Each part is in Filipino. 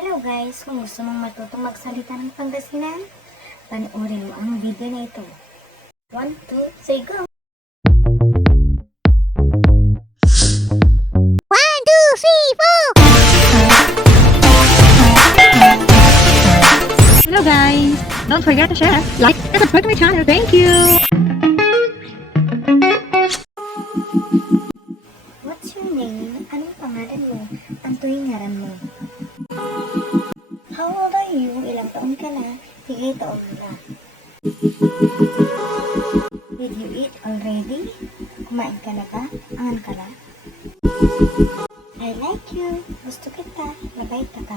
Hello guys! Kung gusto mong matutong magsalita ng Pangasinan, panoorin mo ang video na ito. 1, 2, 3, go! 1, 2, 3, 4! Hello guys! Don't forget to share, like, and subscribe to my channel. Thank you! What's your name? Anong pangalan mo? Ang tuwingaran mo? How old are you? Ilang taon ka na? Higay taon mo na. Did you eat already? Kumain ka na ka? Angan ka na? I like you. Gusto kita. Mabait ka.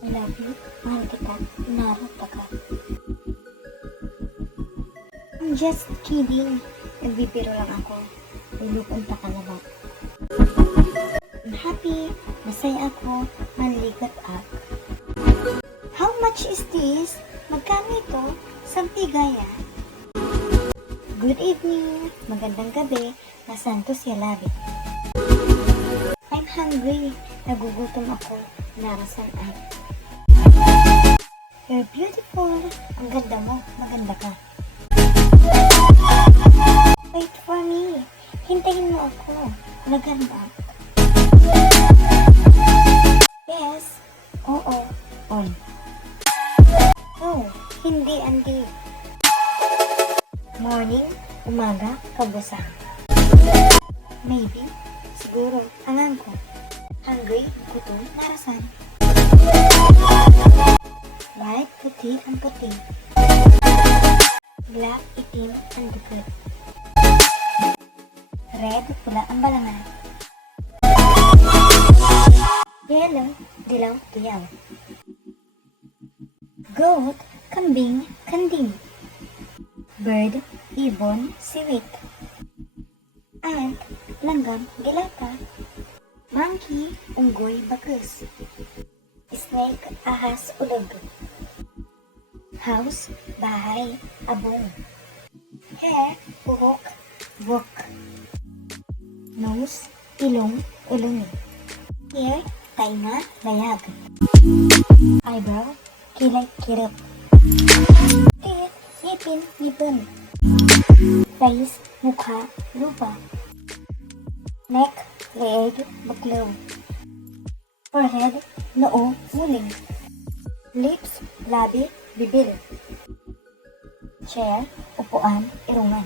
I love you. Mahal kita. Inarap ka. I'm just kidding. Nagbibiro lang ako. Lulupunta ka na ba? I'm happy. Masaya ako. Manligat ak. How much is this? Magkano ito? Sampigaya. Good evening. Magandang gabi. Nasanto siya labi. I'm hungry. Nagugutom ako. Narasan ak. You're beautiful. Ang ganda mo. Maganda ka. Wait for me. Hintayin mo ako. Maganda. Yes. Oo. On. No. Hindi, Andy. Morning, umaga, kabusa. Maybe. Siguro. Angang ko. Hungry, gutom, narasan. White, puti, ang puti. Black, itim, ang dukot. Red, pula ang balangan. Yellow, dilaw, diyaw. Goat, kambing, kanding. Bird, ibon, siwit. Ant, langgam, gilata. Monkey, unggoy, bagus. Snake, ahas, ulog. House, bahay, abong. Hair, buhok, buhok. Nose, ilong, ulong. Ear, tainga, layag. Eyebrow, kilay, kirap. Teeth, ngipin, ngipin. Face, mukha, lupa. Neck, leeg, buklaw. Forehead, noo, muling. Lips, labi, bibir. Chair, upuan, irungan.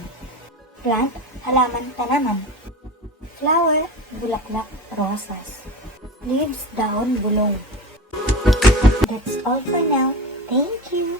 Plant, halaman, tanaman. Flower, bulaklak, rosas. Leaves, dahon, bulong. That's all for now. Thank you.